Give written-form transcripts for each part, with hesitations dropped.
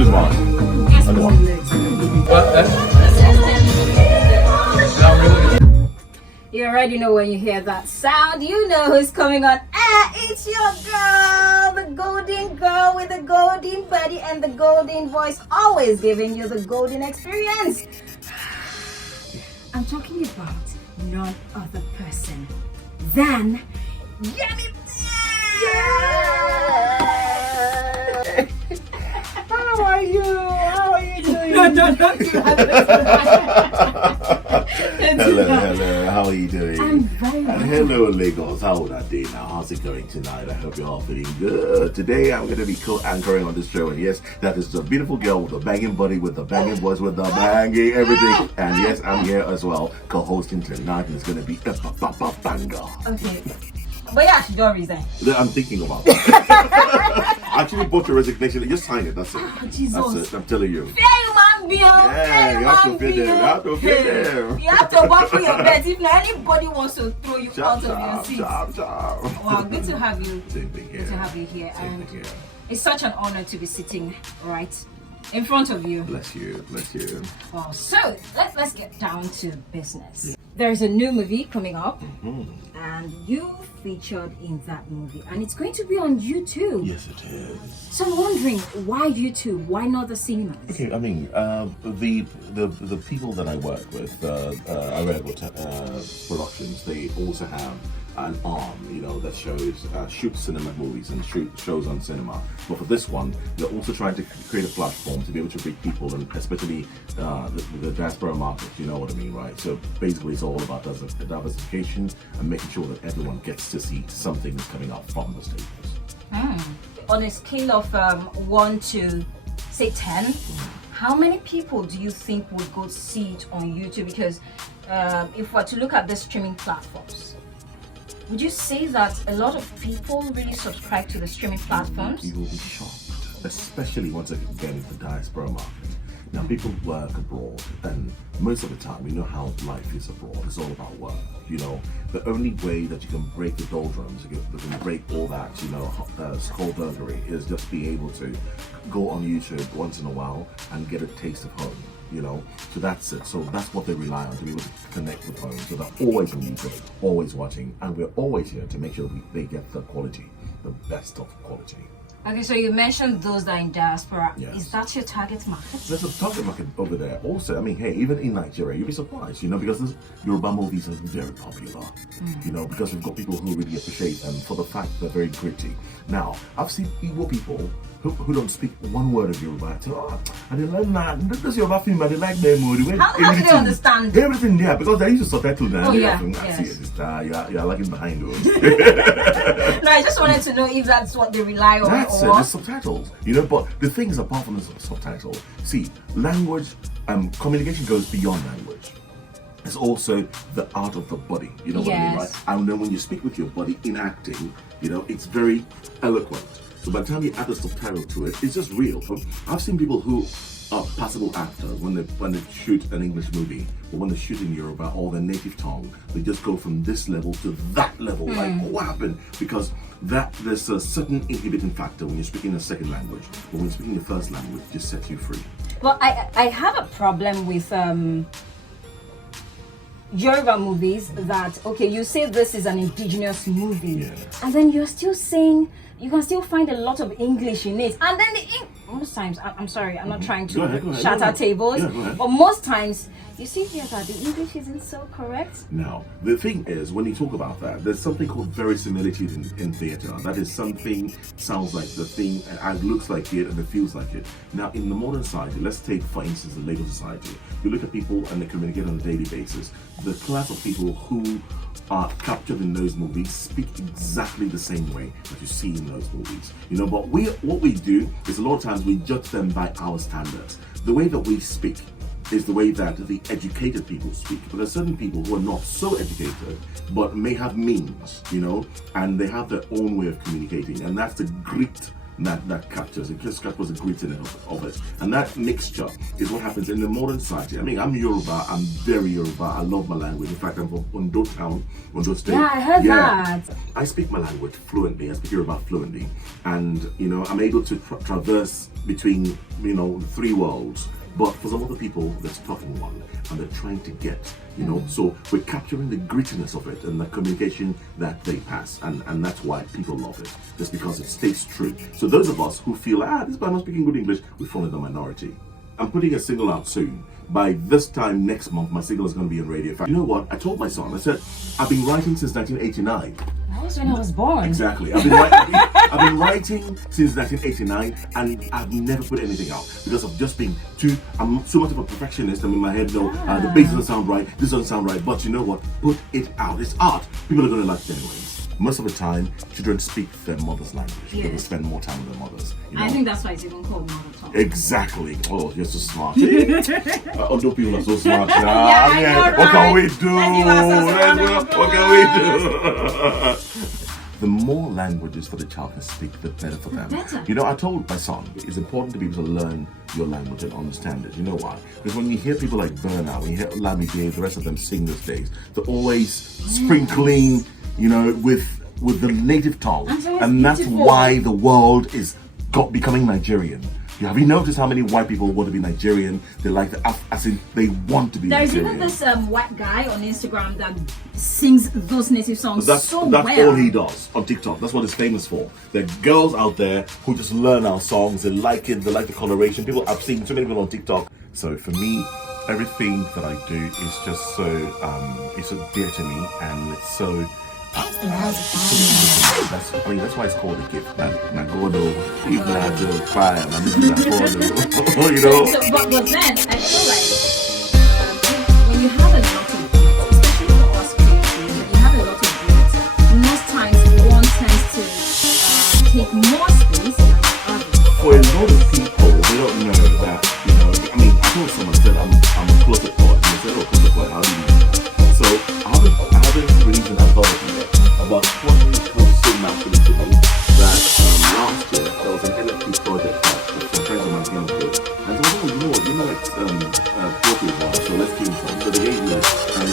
this one. You already know when you hear that sound, you know who's coming on air. It's your girl, the golden girl with the golden body and the golden voice, always giving you the golden experience. I'm talking about none other person than Yemi Blaq. How are you? How are you doing? Hello. How are you doing? I'm very well. And hello, Lagos. How would I do now? How's it going tonight? I hope you're all feeling good. Today, I'm going to be co-anchoring on this show. And yes, that is the beautiful girl with the banging body, with the banging voice, with the banging everything. And yes, I'm here as well, co-hosting tonight. And it's going to be a banger. Okay. But yeah, she don't resign. I'm thinking about that. I actually bought your resignation. Just sign it. That's it. Oh, Jesus. That's it. I'm telling you. Fair human being. Yeah, you have to fit there. You have to fit there. You have to work for your bed. If not, anybody wants to throw you out of your seat. Wow, good to have you. Same thing here. Good to have you here. Same thing here. It's such an honor to be sitting right in front of you. Bless you. Bless you. Well, so let's get down to business. There's a new movie coming up, and you featured in that movie, and it's going to be on YouTube. Yes, it is. So I'm wondering, why YouTube? Why not the cinemas? Okay, I mean, the people that I work with, Rebel Productions, they also have an arm, that shoots cinema movies and shows on cinema. But for this one, they're also trying to create a platform to be able to reach people, and especially the diaspora market. You know what I mean, right? So basically, it's all about diversification and making sure that everyone gets to see something that's coming out from the States. On a scale of 1 to say 10, how many people do you think would go see it on YouTube? Because if we're to look at the streaming platforms, would you say that a lot of people really subscribe to the streaming platforms? You will be shocked, especially once again in the diaspora market. Now, people work abroad, and most of the time, you know how life is abroad. It's all about work. The only way that you can break the doldrums, you can break all that, skullduggery, is just be able to go on YouTube once in a while and get a taste of home. So that's it. So that's what they rely on, to be able to connect with home. So they're always on YouTube, always watching, and we're always here to make sure they get the quality, the best of quality. Okay, so you mentioned those that are in diaspora. Yes. Is that your target market? There's a target market over there. Also, I mean, hey, even in Nigeria, you'll be surprised, because this Yoruba movies are very popular, because we've got people who really appreciate them for the fact they're very gritty. Now, I've seen Igbo people who don't speak one word of Yoruba. I say, I didn't like that. This Yoruba film, I didn't like them. How do they understand? Everything there, because they used to subtitle them. Oh, yeah. You're lagging behind those. No, I just wanted to know if that's what they rely on. That's it, the subtitles. But the things apart from the subtitle, see, language, communication goes beyond language. It's also the art of the body. You know what I mean, right? And then when you speak with your body in acting, it's very eloquent. So by the time you add the subtitle to it, it's just real. I've seen people who are passable actors when they shoot an English movie, or when they shoot in Yoruba or their native tongue, they just go from this level to that level. Like, what happened? Because there's a certain inhibiting factor when you're speaking a second language, but when you're speaking your first language, it just sets you free. Well, I have a problem with Yoruba movies that, okay, you say this is an indigenous movie, and then you're still saying you can still find a lot of English in it, and then most times, I'm sorry, I'm not trying to shatter tables, but most times you see here that the English isn't so correct. Now, the thing is, when you talk about that, there's something called verisimilitude in theatre. That is, something sounds like the thing, and looks like it, and it feels like it. Now, in the modern society, let's take, for instance, the Lagos society. You look at people and they communicate on a daily basis. The class of people who are captured in those movies speak exactly the same way that you see in those movies. But what we do is a lot of times we judge them by our standards. The way that we speak is the way that the educated people speak. But there are certain people who are not so educated, but may have means, and they have their own way of communicating, and that's the grit that captures. It just captures the grittiness of it. And that mixture is what happens in the modern society. I mean, I'm Yoruba. I'm very Yoruba. I love my language. In fact, I'm from Ondo Town, Ondo State. Yeah, I heard that. I speak my language fluently. I speak Yoruba fluently. And, I'm able to traverse between, 3 worlds. But for some other people, they're talking one and they're trying to get, so we're capturing the grittiness of it and the communication that they pass. And that's why people love it, just because it stays true. So those of us who feel, this guy not speaking good English, we fall in the minority. I'm putting a single out soon. By this time next month, my single is going to be on radio. In fact, you know what? I told my son, I said, I've been writing since 1989. That was when I was born. Exactly. I've been writing since 1989 and I've never put anything out because of just being I'm so much of a perfectionist. I'm in my head, the bass doesn't sound right, this doesn't sound right. But you know what? Put it out. It's art. People are going to like it anyways. Most of the time, children speak their mother's language. Yes. They will spend more time with their mothers. I think that's why it's even called mother tongue. Exactly. Oh, you're so smart. Although people are so smart. Yeah, what can we do? What can we do? The more languages for the child can speak, the better for them. I told my son, it's important to be able to learn your language and understand it. You know why? Because when you hear people like Burnout, when you hear Olamide, the rest of them sing these days, they're always sprinkling, with the native tongue. And that's why the world is becoming Nigerian. Have you noticed how many white people want to be Nigerian? They like they want to be Nigerian. There's even this white guy on Instagram that sings those native songs that's well. That's all he does on TikTok. That's what he's famous for. There are girls out there who just learn our songs. They like it. They like the coloration. I've seen so many people on TikTok. So for me, everything that I do is just so it's so dear to me, and it's so. That's why it's called a gift. Nagodo, people have to fire, but then I feel like when you have a lot of beats, especially for us creators, when you have a lot of beats, most times one tends to take more space than the other. For a lot of people, they don't know that, I told someone, said I'm a closet poet, and they said, closet poet, how do you do that? So I haven't really been thought of it. But what was so naturally to me that last year there was an NFT project that some friends of mine came up with. And so, so let's keep some. So they gave me and and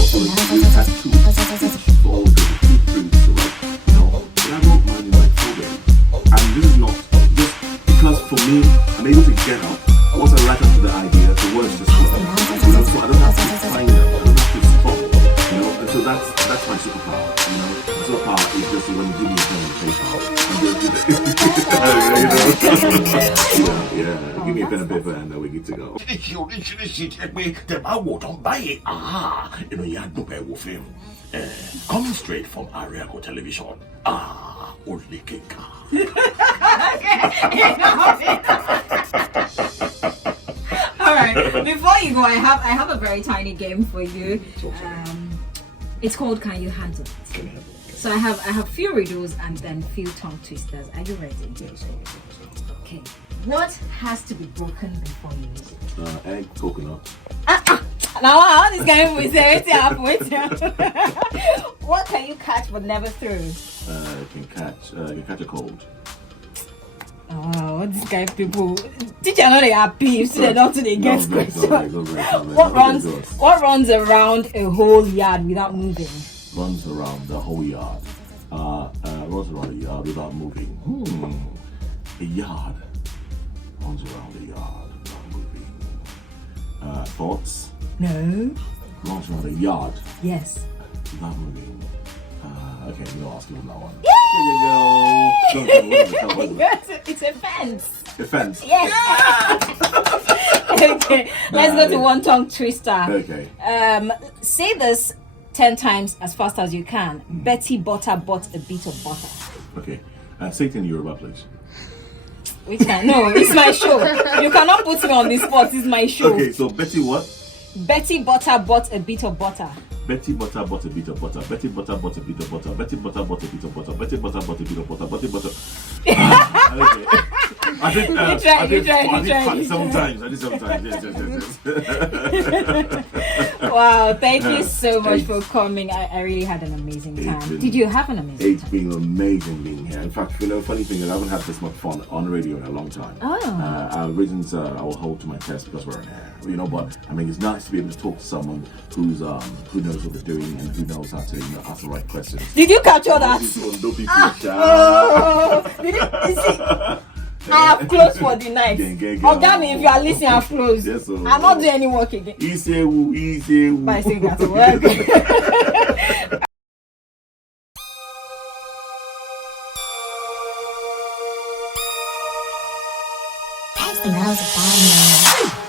so we had two for all the 2 prints to write, and I wrote mine in my coding. And this is not just because for me, I'm able to get up. Once I write up to the idea, the words just come. So I don't have to find them. I don't have to struggle. And so that's my superpower. Superpower is just when you give me a pen and paper, I'm just give me a pen and paper, and then we get to go. Coming straight from Ariago Television. Only Kinka. Alright, before you go, I have a very tiny game for you. It's called Can You Handle It? So I have few riddles and then few tongue twisters. Are you ready? Yes. Okay. What has to be broken before you use it? Egg, coconut. Now this game we say what can you catch but never throw? You can catch a cold. Oh, this guy people. Teacher know they happy if they don't they get question. What runs around a whole yard without moving? Runs around the whole yard. Runs around a yard without moving. A yard. Runs around the yard without moving. Thoughts? No. Runs around a yard. Yes. Without moving. Okay, we'll ask you that one. It's a fence. A fence? Yes. Okay, let's go to one tongue twister. Okay. Say this 10 times as fast as you can. Betty Butter bought a bit of butter. Okay. Say it in Yoruba, please. Which kind? No, it's my show. You cannot put me on the spot. It's my show. Okay, so Betty what? Betty Butter bought a bit of butter. Betty butter bought a bit of butter. Betty butter bought a bit of butter. Betty butter bought a bit of butter. Betty butter bought a bit of butter. Betty butter. Okay. I did. Sometimes. I did sometimes. Yes. Wow, thank you so much for coming. I really had an amazing time. Did you have an amazing time? It's been amazing being here. In fact, funny thing is I haven't had this much fun on radio in a long time. Oh. Reasons I will hold to my chest because we're on air. But I mean, it's nice to be able to talk to someone who knows what they're doing and who knows how to ask the right questions. Did you catch all that? Don't be Did you see? I have closed for the night. Ogami, if you are listening, I've closed. Yes, I'm not doing any work again. Easy. By saying that to work. That's the rose of